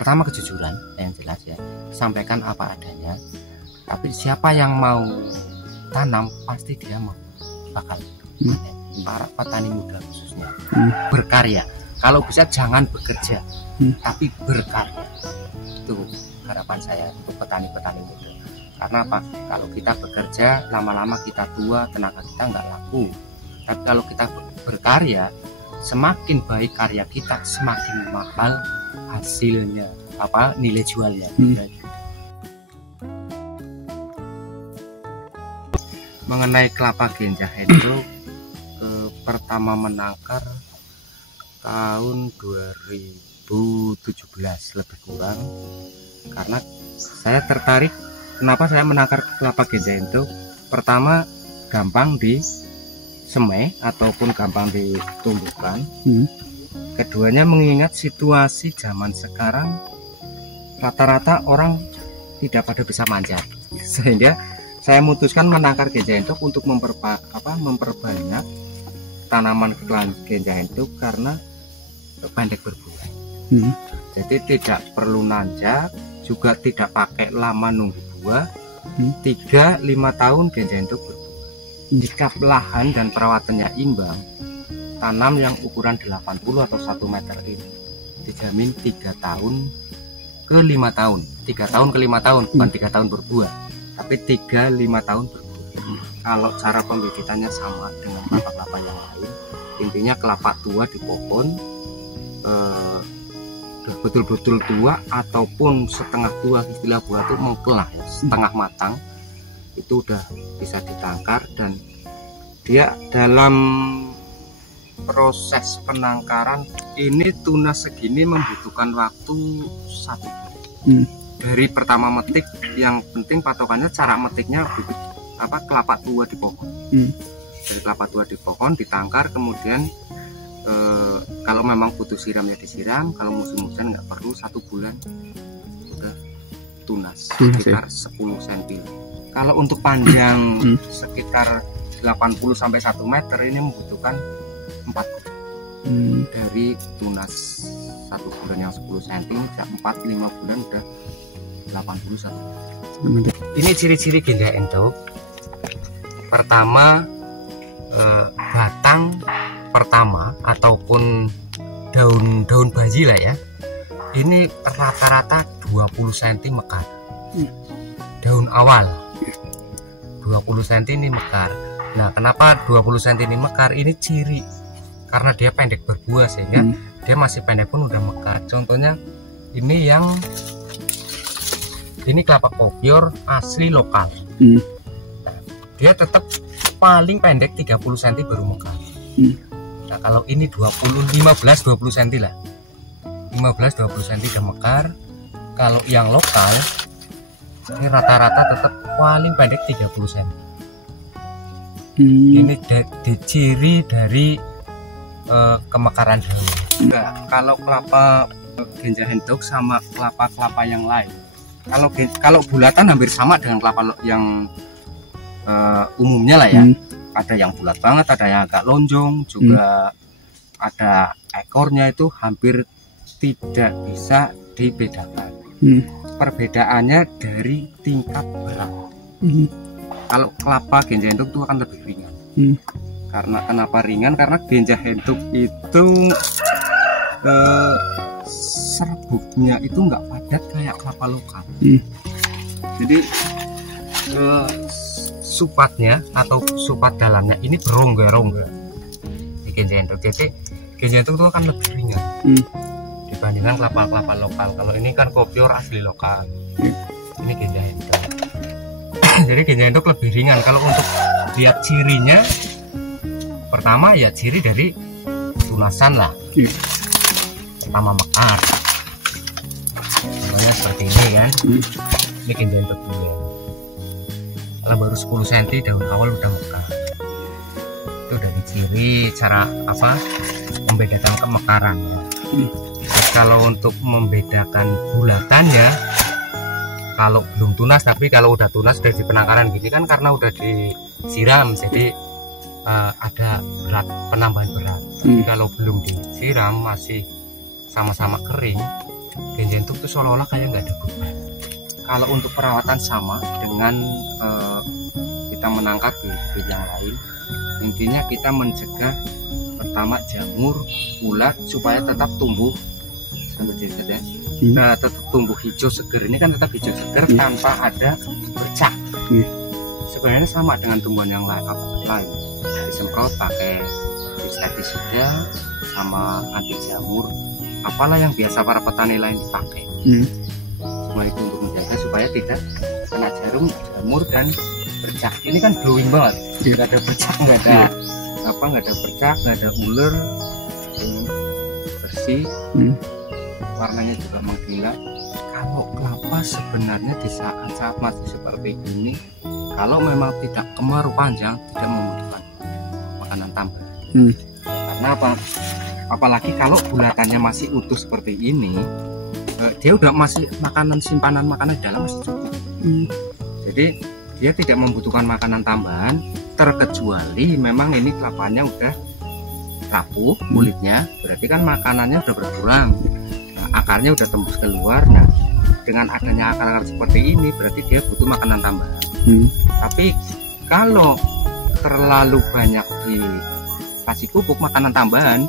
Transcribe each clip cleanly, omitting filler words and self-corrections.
pertama kejujuran yang jelas ya, sampaikan apa adanya. Tapi siapa yang mau tanam pasti dia mau bakal para petani muda khususnya berkarya. Kalau bisa jangan bekerja, tapi berkarya. Itu harapan saya untuk petani-petani muda. Karena apa? Kalau kita bekerja, lama-lama kita tua, tenaga kita nggak laku. Tapi kalau kita berkarya, semakin baik karya kita, semakin mahal hasilnya, nilai jualnya. Mengenai kelapa Genja Hendro, pertama menangkar tahun 2017 lebih kurang, karena saya tertarik. Kenapa saya menangkar kelapa Genja Hendro? Pertama, gampang disemai ataupun gampang ditumbuhkan. Keduanya, mengingat situasi zaman sekarang rata-rata orang tidak pada bisa manjat, sehingga saya memutuskan menangkar Genja Hendro untuk memperbanyak tanaman Genja Hendro karena pendek berbuah. Jadi tidak perlu nanjak, juga tidak pakai lama nunggu buah. 3-5 tahun Genja Hendro berbuah. Jika lahan dan perawatannya imbang, tanam yang ukuran 80 atau 1 meter ini dijamin 3 tahun ke 5 tahun. 3 tahun ke 5 tahun, bukan 3 tahun berbuah, tapi 3-5 tahun berbuah. Kalau cara pembibitannya sama dengan kelapa-kelapa yang lain, intinya kelapa tua di pohon, betul-betul tua ataupun setengah tua, istilah buah itu mengkel lah ya, setengah matang, itu udah bisa ditangkar. Dan dia dalam proses penangkaran ini, tunas segini membutuhkan waktu 1 bulan. Dari pertama metik, yang penting patokannya cara metiknya bibit kelapa tua di pohon. Dari kelapa tua di pohon ditangkar, kemudian kalau memang butuh siram ya disiram, kalau musim hujan nggak perlu, 1 bulan udah tunas sekitar 10 cm. Kalau untuk panjang sekitar 80 sampai 1 meter ini membutuhkan 4 bulan. Dari tunas 1 bulan yang 10 cm, 4-5 bulan udah 81. Ini ciri-ciri Genja Hendro. Pertama, batang pertama ataupun daun bayi lah ya, ini rata-rata 20 cm mekar. Daun awal 20 cm ini mekar. Nah, kenapa 20 cm ini mekar? Ini ciri karena dia pendek berbuah, sehingga dia masih pendek pun udah mekar. Contohnya ini ini kelapa kopior asli lokal. Dia tetap paling pendek 30 cm baru mekar. Nah, kalau ini 15-20 cm lah, 15-20 cm udah mekar. Kalau yang lokal ini rata-rata tetap paling pendek 30 cm. Ini ciri dari kemekaran daun. Nah, kalau kelapa Genja Hendro sama kelapa-kelapa yang lain, kalau bulatan hampir sama dengan kelapa yang umumnya lah ya. Ada yang bulat banget, ada yang agak lonjong, juga ada ekornya, itu hampir tidak bisa dibedakan. Perbedaannya dari tingkat berat. Kalau kelapa Genja Hendro itu akan lebih ringan. Karena kenapa ringan? Karena Genja Hendro itu serbuknya itu nggak padat kayak kelapa lokal. Jadi supatnya atau supat dalamnya ini berongga-rongga di Genja Hendro. Jadi Genja Hendro itu akan lebih ringan dibandingkan kelapa-kelapa lokal. Kalau ini kan kopior asli lokal, ini Genja Hendro. Jadi Genja Hendro lebih ringan. Kalau untuk lihat cirinya, pertama ya ciri dari tunasan lah. Pertama mekar, contohnya seperti ini kan. Ini Genja Hendro dulu ya. Kalau baru 10 cm daun awal udah mekar, itu dari ciri cara membedakan kemekaran ya. Terus kalau untuk membedakan bulatannya, kalau belum tunas, tapi kalau udah tunas dari penangkaran gini kan, karena udah disiram jadi ada penambahan berat. Jadi kalau belum disiram masih sama-sama kering, genja entuk itu seolah-olah kayak nggak ada beban. Kalau untuk perawatan sama dengan kita menangkap bibit yang lain, intinya kita mencegah pertama jamur, ulat supaya tetap tumbuh ya. Nah, tetap tumbuh hijau seger, ini kan tetap hijau seger tanpa ada bercak. Sebenarnya sama dengan tumbuhan yang lain, disemprot pakai insektisida sama anti jamur, apalah yang biasa para petani lain dipakai. Semua itu untuk menjaga supaya tidak kena jarum, jamur dan bercak. Ini kan glowing banget, nggak ada bercak, nggak ada nggak ada bercak, nggak ada ular, bersih. Warnanya juga mengkilap. Kalau kelapa sebenarnya di saat-saat masih seperti ini, kalau memang tidak kemarau panjang, tidak membutuhkan makanan tambah. Karena apa? Apalagi kalau bulatannya masih utuh seperti ini, dia udah masih simpanan makanan di dalam masih cukup. Jadi dia tidak membutuhkan makanan tambahan, terkecuali memang ini kelapanya udah rapuh kulitnya, berarti kan makanannya udah berkurang. Akarnya udah tembus keluar. Nah, dengan adanya akar-akar seperti ini berarti dia butuh makanan tambahan. Tapi kalau terlalu banyak dikasih pupuk makanan tambahan,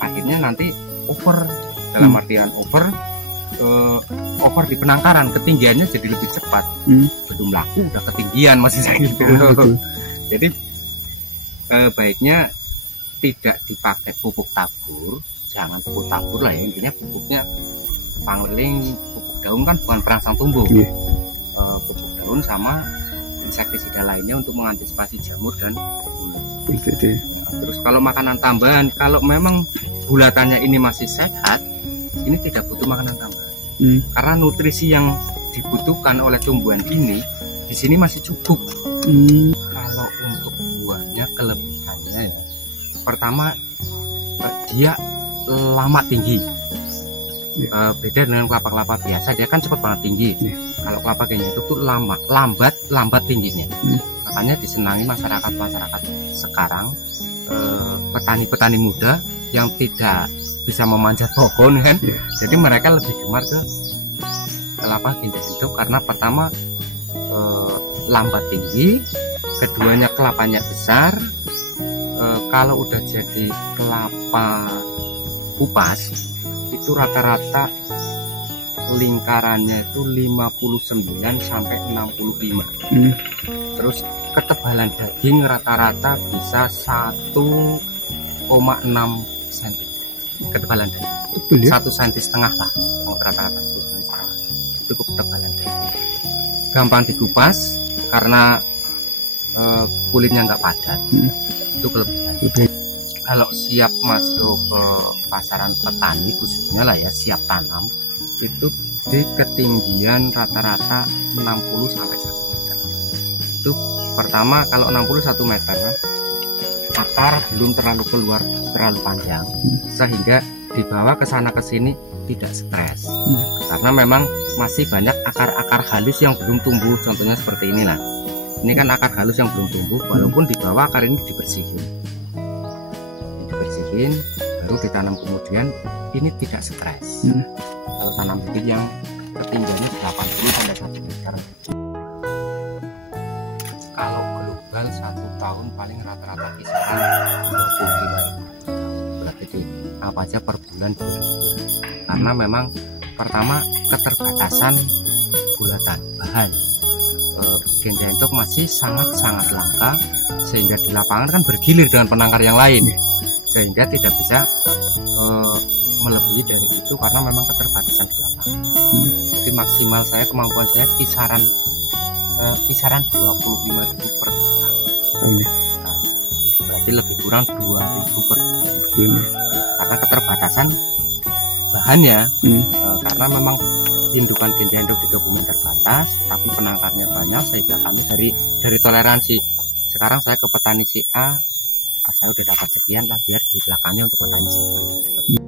akhirnya nanti over, dalam artian over di penangkaran, ketinggiannya jadi lebih cepat. Belum laku udah ketinggian masih saya gitu. Jadi baiknya tidak dipakai pupuk tabur. Jangan pupuk tabur lah ya, intinya pupuknya paling pupuk daun kan bukan perangsang tumbuh. Pupuk daun sama insektisida lainnya untuk mengantisipasi jamur dan ulat. Terus kalau makanan tambahan, kalau memang bulatannya ini masih sehat, ini tidak butuh makanan tambahan. Karena nutrisi yang dibutuhkan oleh tumbuhan ini di sini masih cukup. Kalau untuk buahnya kelebihannya ya, pertama dia lama tinggi. Beda dengan kelapa-kelapa biasa, dia kan cepat banget tinggi. Kalau kelapa genja itu tuh lambat tingginya. Makanya disenangi masyarakat sekarang, petani-petani muda yang tidak bisa memanjat pohon kan. Jadi mereka lebih gemar ke kelapa genja itu karena pertama lambat tinggi, keduanya kelapanya besar. Kalau udah jadi kelapa kupas itu rata-rata lingkarannya itu 59 sampai 65. Terus ketebalan daging rata-rata bisa 1,6 cm ketebalan daging. 1,5 cm lah, rata-rata 1,5 cm itu ketebalan daging. Gampang dikupas karena kulitnya nggak padat. Itu kelebihan. Kalau siap masuk ke pasaran petani khususnya lah ya, siap tanam, itu di ketinggian rata-rata 60 sampai 1 meter. Itu pertama, kalau 61 meter akar belum terlalu keluar terlalu panjang, sehingga dibawa ke sana ke sini tidak stres. Karena memang masih banyak akar-akar halus yang belum tumbuh, contohnya seperti inilah. Ini kan akar halus yang belum tumbuh, walaupun dibawa akar ini dibersihin, baru ditanam kemudian, ini tidak stres. Kalau tanam bibit yang ketinggiannya 80 sampai 1 meter. Kalau global 1 tahun paling rata-rata kisaran 25.000. Berarti apa aja per bulan 2 bulan. Karena memang pertama keterbatasan bulatan bahan. Genja entok masih sangat-sangat langka, sehingga di lapangan kan bergilir dengan penangkar yang lain, sehingga tidak bisa melebihi dari itu karena memang keterbatasan di lapangan. Jadi maksimal saya, kemampuan saya kisaran 25.000 per bulan. Berarti lebih kurang 2.000 per bulan. Karena keterbatasan bahannya, karena memang indukan genja entok di Kebumen terbatas, tapi penangkarnya banyak, sehingga kami dari toleransi. Sekarang saya ke petani si A, saya udah dapat sekian lah, biar di belakangnya untuk petani si B.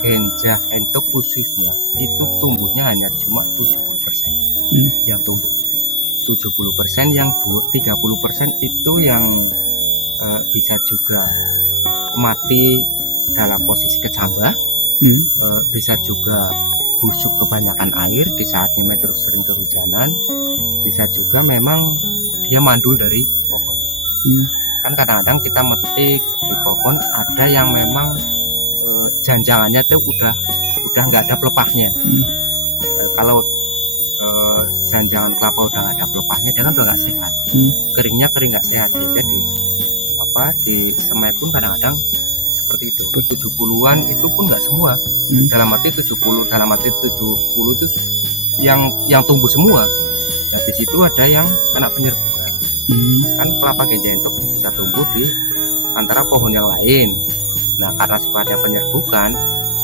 Genja entok khususnya itu tumbuhnya hanya cuma 70% yang tumbuh. 70% yang 30% itu yang bisa juga mati dalam posisi kecambah, bisa juga busuk kebanyakan air di saat nyemai terus sering kehujanan, bisa juga memang dia mandul dari pohonnya. Kan kadang-kadang kita metik di pohon ada yang memang janjangannya tuh udah nggak ada pelepahnya. Kalau janjangan kelapa udah nggak ada pelepahnya, dia kan udah nggak sehat. Keringnya kering nggak sehat, sehingga di semai pun kadang-kadang seperti itu. 70-an itu pun nggak semua. Dalam arti 70 itu yang tumbuh semua. Nah di situ ada yang kena penyerbukan. Kan kelapa ganja entok bisa tumbuh di antara pohon yang lain. Nah karena sifatnya penyerbukan,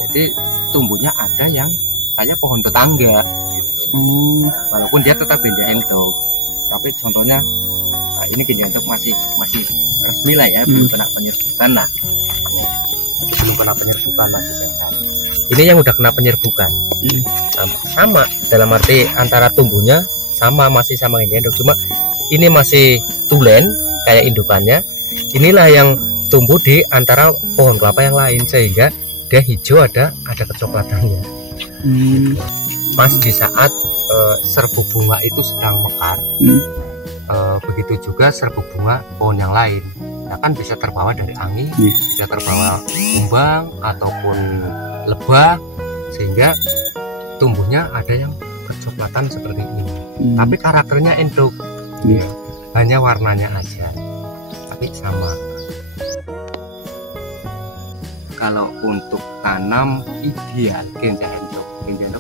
jadi tumbuhnya ada yang kayak pohon tetangga gitu. Walaupun dia tetap ganja entok, tapi contohnya ini ganja entok masih resmi lah ya, belum kena penyerbukan. Nah belum kena penyerbukan, masih sehat. Ini yang udah kena penyerbukan. Sama dalam arti antara tumbuhnya masih sama ganja entok, cuma ini masih tulen kayak indukannya. Inilah yang tumbuh di antara pohon kelapa yang lain, sehingga dia hijau, ada kecoklatannya. Pas di saat serbu bunga itu sedang mekar, begitu juga serbu bunga pohon yang lain. Nah kan bisa terbawa dari angin, bisa terbawa kumbang ataupun lebah, sehingga tumbuhnya ada yang kecoklatan seperti ini. Tapi karakternya endok, hanya warnanya aja, tapi sama. Kalau untuk tanam ideal ganja entok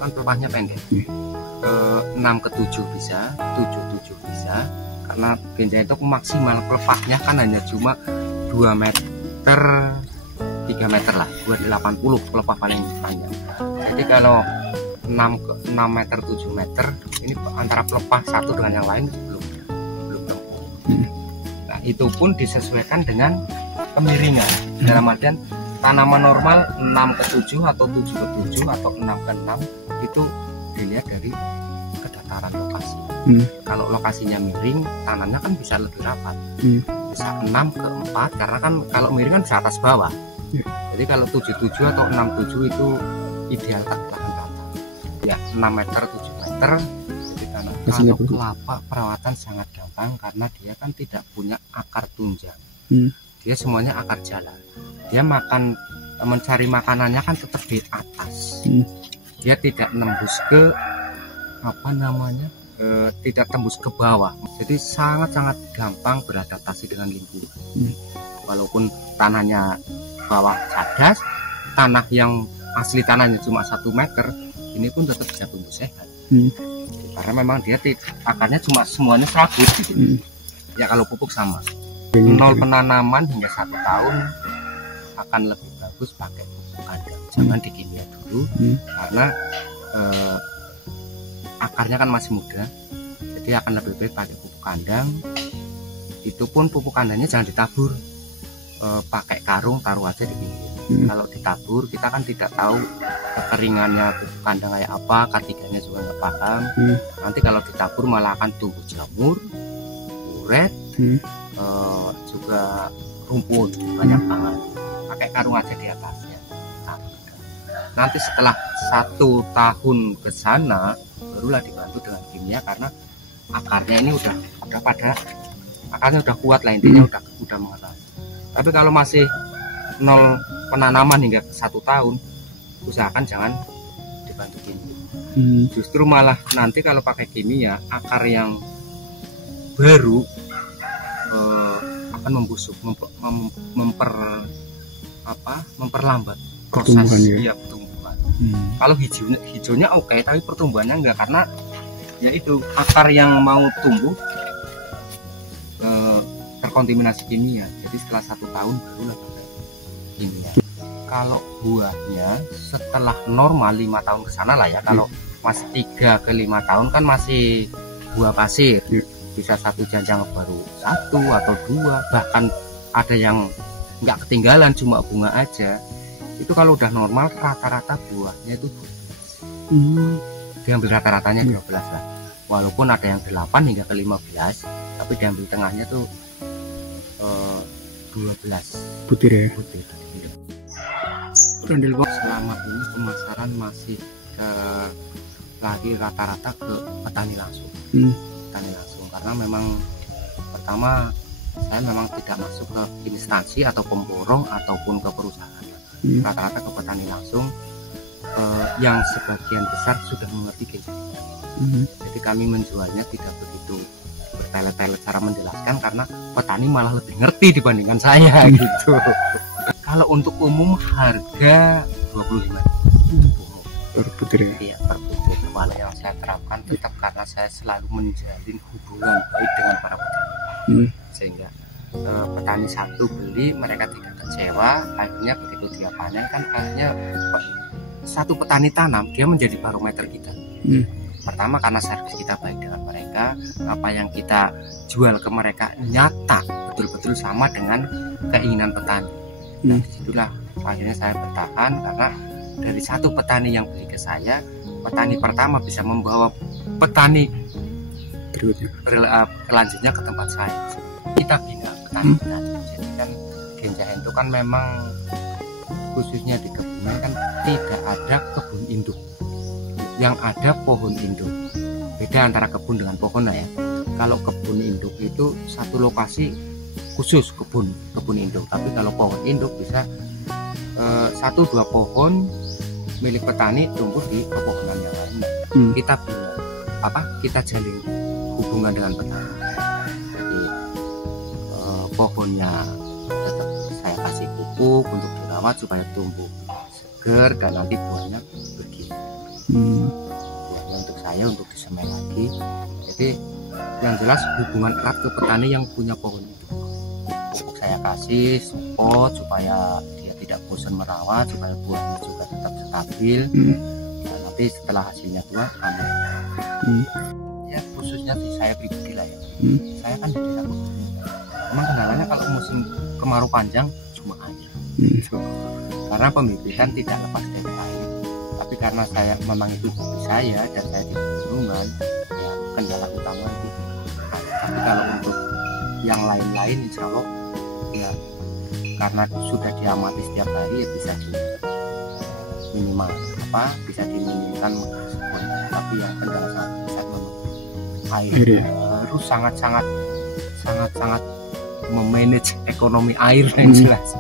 kan pelepahnya pendek, 6 ke 7 bisa, 7 bisa, karena ganja entok maksimal pelepahnya kan hanya cuma 2 meter 3 meter lah, 280 pelepah paling panjang. Jadi kalau 6 meter 7 meter ini antara pelepah satu dengan yang lain belum tempuh. Nah itu pun disesuaikan dengan kemiringan. Dalam artian tanaman normal 6 ke 7 atau 7 ke 7 atau 6 ke 6 itu dilihat dari kedataran lokasi. Kalau lokasinya miring, tanahnya kan bisa lebih rapat, bisa 6 ke 4, karena kan kalau miring kan bisa atas bawah. Jadi kalau 77 atau 67 itu ideal lahan rata. Ya 6 meter 7 meter. Jadi kalau kelapa perawatan sangat gampang, karena dia kan tidak punya akar tunjang. Dia semuanya akar jalan. Dia mencari makanannya kan tetap di atas. Dia tidak nembus ke tidak tembus ke bawah. Jadi sangat-sangat gampang beradaptasi dengan lingkungan. Walaupun tanahnya bawah cadas, tanah yang asli tanahnya cuma 1 meter, ini pun tetap bisa tumbuh sehat. Karena memang dia akarnya cuma semuanya serabut gitu. Ya kalau pupuk sama. 0 penanaman hingga 1 tahun akan lebih bagus pakai pupuk kandang. Jangan di kimia dulu, karena akarnya kan masih muda, jadi akan lebih baik pakai pupuk kandang. Itu pun pupuk kandangnya jangan ditabur, pakai karung, taruh aja di pinggir. Kalau ditabur kita kan tidak tahu kekeringannya pupuk kandang kayak apa, K3-nya juga nggak paham. Nanti kalau ditabur malah akan tumbuh jamur, uret, juga rumput banyak banget. Pakai karung aja di atasnya. Nanti setelah 1 tahun ke sana barulah dibantu dengan kimia, karena akarnya ini akarnya udah kuat lah, intinya udah mengenal. Tapi kalau masih 0 penanaman hingga 1 tahun, usahakan jangan dibantu kimia. Justru malah nanti kalau pakai kimia, akar yang baru akan membusuk, memperlambat proses pertumbuhan. Kalau hijaunya oke, tapi pertumbuhannya enggak, karena ya itu akar yang mau tumbuh terkontaminasi kimia. Jadi setelah 1 tahun barulah pakai kimia. Kalau buahnya setelah normal 5 tahun ke sana lah ya. Kalau masih 3 ke 5 tahun kan masih buah pasir, bisa 1 janjang baru 1 atau 2, bahkan ada yang nggak ketinggalan cuma bunga aja. Itu kalau udah normal rata-rata buahnya itu 12. Diambil rata-ratanya 12 lah. Walaupun ada yang 8 hingga ke 15, tapi diambil tengahnya tuh 12 butir ya. Butir. Selama ini pemasaran masih lagi rata-rata ke petani langsung. Petani langsung karena memang pertama saya memang tidak masuk ke instansi atau pemborong ataupun ke perusahaan. Rata-rata ke petani langsung yang sebagian besar sudah mengerti kencang. Jadi kami menjualnya tidak begitu bertele-tele cara menjelaskan karena petani malah lebih ngerti dibandingkan saya gitu. Kalau untuk umum harga 25.000 per butir ya? Iya, per butir. Kalau yang saya terapkan tetap karena saya selalu menjalin hubungan baik dengan para petani. Sehingga petani satu beli mereka tidak kecewa, akhirnya begitu dia panen kan akhirnya satu petani tanam dia menjadi barometer kita. Pertama karena servis kita baik dengan mereka, apa yang kita jual ke mereka nyata betul-betul sama dengan keinginan petani. Nah, disitulah akhirnya saya bertahan karena dari satu petani yang beli ke saya, petani pertama bisa membawa petani selanjutnya ke tempat saya. Kita bina petani-petani. Jadi kan Genjahen itu kan memang khususnya di kebunan kan tidak ada kebun induk. Yang ada pohon induk. Beda antara kebun dengan pohon lah ya. Kalau kebun induk itu satu lokasi khusus kebun induk. Tapi kalau pohon induk bisa 1-2 pohon milik petani tumbuh di pepohonan yang lain. Kita bina kita jalin hubungan dengan petani. Jadi pohonnya tetap saya kasih pupuk untuk dirawat supaya tumbuh segar dan nanti buahnya begini. Buahnya untuk saya untuk disemai lagi. Jadi yang jelas hubungan erat ke petani yang punya pohon itu. Pupuk saya kasih support supaya dia tidak bosan merawat, supaya buahnya juga tetap stabil. Dan nanti setelah hasilnya tua kami ya khususnya di saya pribadi lah ya. Saya kan di desa Kudu. Memang kendalanya kalau musim kemarau panjang cuma air. Karena pembibitan tidak lepas dari air. Tapi karena saya memang itu hobi saya dan saya di pegunungan, ya kendala utama itu. Tapi kalau untuk yang lain-lain insya Allah ya karena sudah diamati setiap hari ya bisa di minimal bisa diminimalkan meskipun. Tapi yang kendala sangat besar memang air harus sangat memanage ekonomi air yang jelas.